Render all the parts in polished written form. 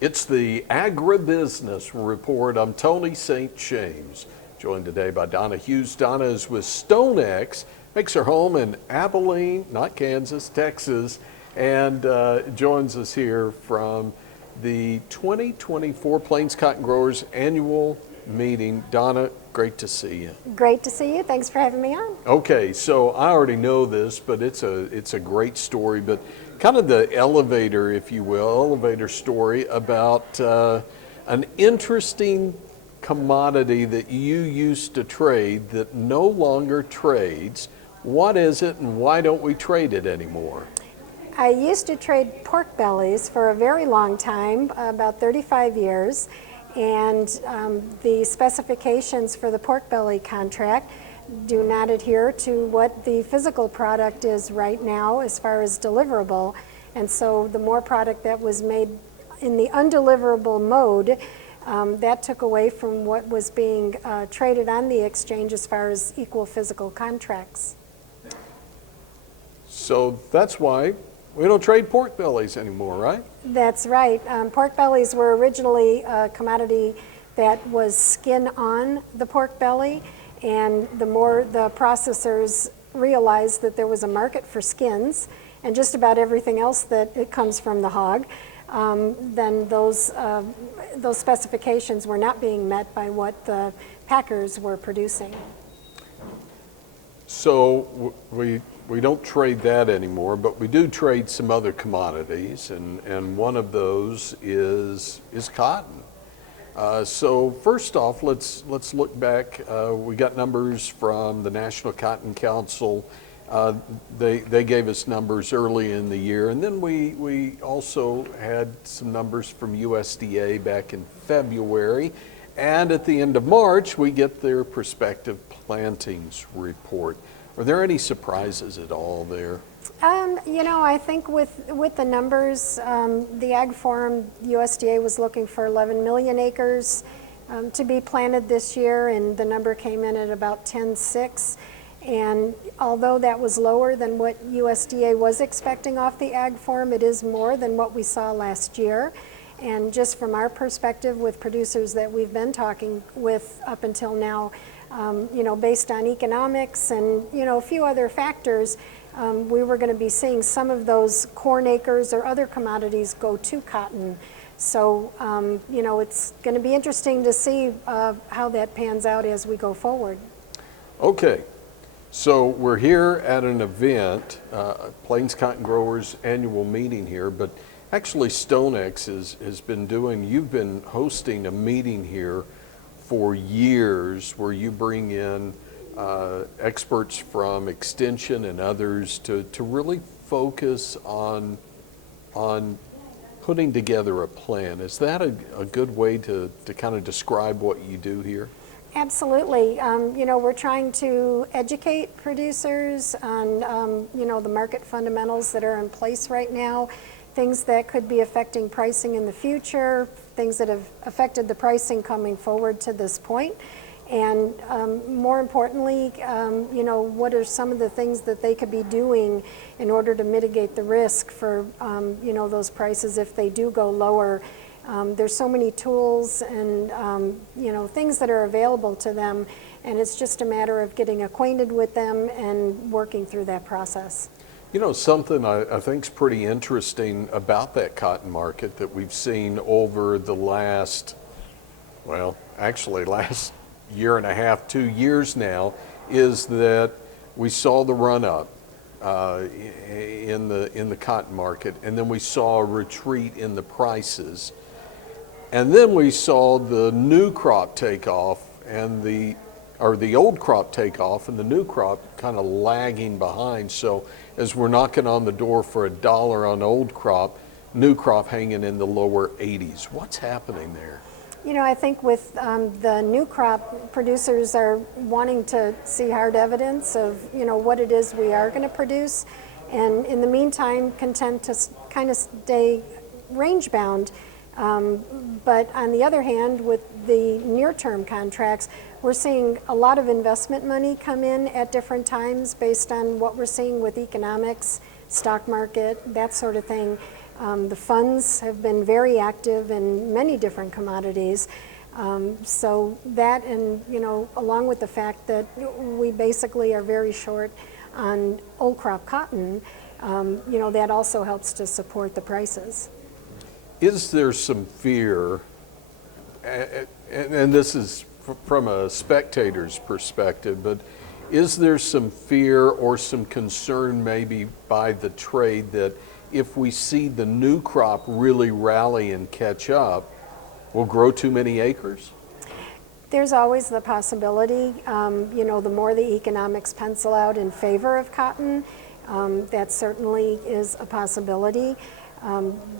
It's the Agribusiness Report. I'm Tony St. James, joined today by Donna Hughes. Donna is with StoneX, makes her home in Abilene, not Kansas, Texas, and joins us here from the 2024 Plains Cotton Growers Annual Meeting. Donna, great to see you. Great to see you. Thanks for having me on. Okay, so I already know this, but it's a great story, but kind of the elevator, if you will, elevator story about an interesting commodity that you used to trade that no longer trades. What is it and why don't we trade it anymore? I used to trade pork bellies for a very long time, about 35 years, and the specifications for the pork belly contract do not adhere to what the physical product is right now as far as deliverable. And so the more product that was made in the undeliverable mode, that took away from what was being traded on the exchange as far as equal physical contracts. So that's why we don't trade pork bellies anymore, right? That's right. Pork bellies were originally a commodity that was skin on the pork belly. And the more the processors realized that there was a market for skins and just about everything else that it comes from the hog, then those specifications were not being met by what the packers were producing. So we don't trade that anymore, but we do trade some other commodities, and one of those is cotton. So first off, let's look back. We got numbers from the National Cotton Council. They gave us numbers early in the year, and then we also had some numbers from USDA back in February, and at the end of March we get their prospective plantings report. Are there any surprises at all there? You know, I think with the numbers, the Ag Forum, USDA was looking for 11 million acres to be planted this year, and the number came in at about 10.6. And although that was lower than what USDA was expecting off the Ag Forum, it is more than what we saw last year. And just from our perspective with producers that we've been talking with up until now, you know, based on economics and, you know, a few other factors, we were going to be seeing some of those corn acres or other commodities go to cotton. So, you know, it's going to be interesting to see how that pans out as we go forward. Okay, so we're here at an event, Plains Cotton Growers Annual Meeting here, but actually StoneX has been doing, you've been hosting a meeting here for years where you bring in experts from Extension and others to really focus on putting together a plan. Is that a good way to kind of describe what you do here? Absolutely. You know, we're trying to educate producers on, you know, the market fundamentals that are in place right now, things that could be affecting pricing in the future, things that have affected the pricing coming forward to this point. And more importantly, you know, what are some of the things that they could be doing in order to mitigate the risk for, you know, those prices if they do go lower. There's so many tools and, you know, things that are available to them, and it's just a matter of getting acquainted with them and working through that process. You know, something I think is pretty interesting about that cotton market that we've seen over the last, well, actually last year and a half, 2 years now, is that we saw the run up in the cotton market, and then we saw a retreat in the prices, and then we saw the new crop take off and the old crop take off and the new crop kind of lagging behind. So as we're knocking on the door for $1 on old crop, new crop hanging in the lower 80s. What's happening there? You know, I think with the new crop, producers are wanting to see hard evidence of, you know, what it is we are going to produce, and in the meantime, content to kind of stay range bound. But on the other hand, with the near-term contracts, we're seeing a lot of investment money come in at different times based on what we're seeing with economics, stock market, that sort of thing. The funds have been very active in many different commodities. So that, and along with the fact that we basically are very short on old crop cotton, that also helps to support the prices. Is there some fear, and this is from a spectator's perspective, but is there some fear or some concern maybe by the trade that if we see the new crop really rally and catch up, we'll grow too many acres? There's always the possibility, the more the economics pencil out in favor of cotton, that certainly is a possibility.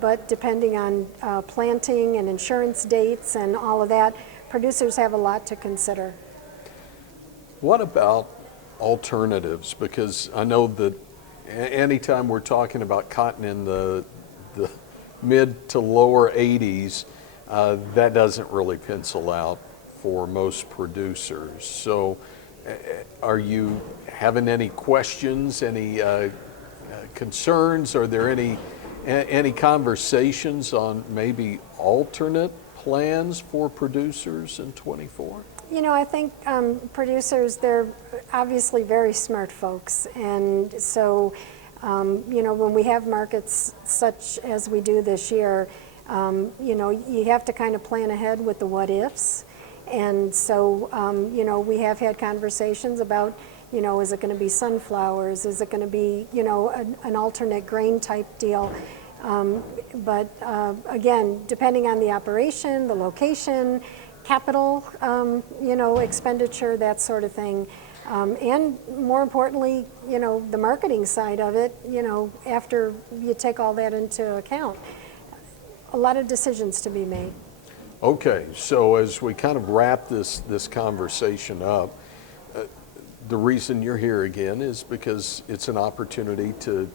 But depending on planting and insurance dates and all of that, producers have a lot to consider. What about alternatives? Because I know that anytime we're talking about cotton in the mid to lower 80s, that doesn't really pencil out for most producers. So are you having any questions, any concerns? Are there any conversations on maybe alternate plans for producers in 24? I think producers, they're obviously very smart folks. And so, when we have markets such as we do this year, you have to kind of plan ahead with the what ifs. And so, we have had conversations about, is it going to be sunflowers? Is it going to be, an alternate grain type deal? But again, depending on the operation, the location, capital, expenditure, that sort of thing. And more importantly, the marketing side of it, after you take all that into account, a lot of decisions to be made. Okay, so as we kind of wrap this conversation up, the reason you're here again is because it's an opportunity to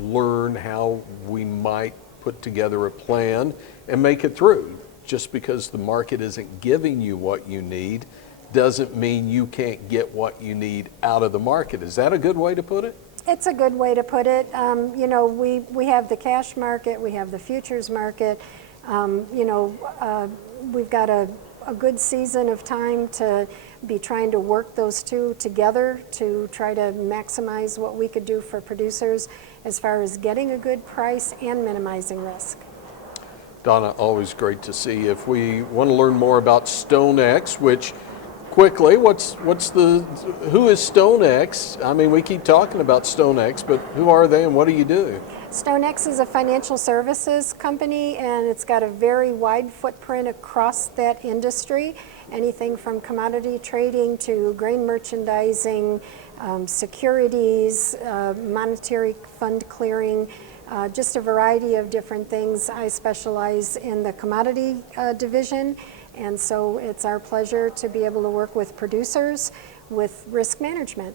learn how we might put together a plan and make it through. Just because the market isn't giving you what you need doesn't mean you can't get what you need out of the market. Is that a good way to put it? It's a good way to put it. We have the cash market, we have the futures market. We've got a good season of time to be trying to work those two together to try to maximize what we could do for producers as far as getting a good price and minimizing risk. Donna, always great to see you. If we want to learn more about StoneX, which quickly, who is StoneX? I mean, we keep talking about StoneX, but who are they and what do you do? StoneX is a financial services company, and it's got a very wide footprint across that industry, anything from commodity trading to grain merchandising, securities, monetary fund clearing, just a variety of different things. I specialize in the commodity division, and so it's our pleasure to be able to work with producers with risk management.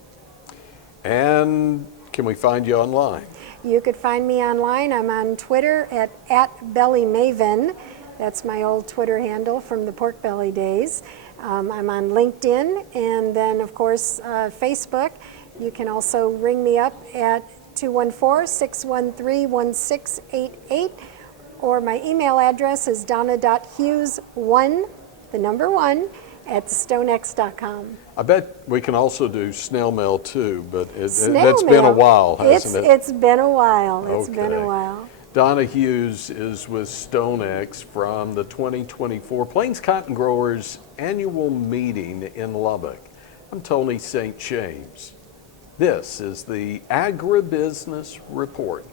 And can we find you online? You could find me online. I'm on Twitter at @BellyMaven. That's my old Twitter handle from the pork belly days. I'm on LinkedIn, and then of course Facebook. You can also ring me up at 214-613-1688, or my email address is donna.hughes1, the number 1, at stonex.com. I bet we can also do snail mail too, but that's Snail been a mail. while, hasn't it? It's been a while. It's been a Okay. while. Donna Hughes is with StoneX from the 2024 Plains Cotton Growers Annual Meeting in Lubbock. I'm Tony St. James. This is the Agribusiness Report.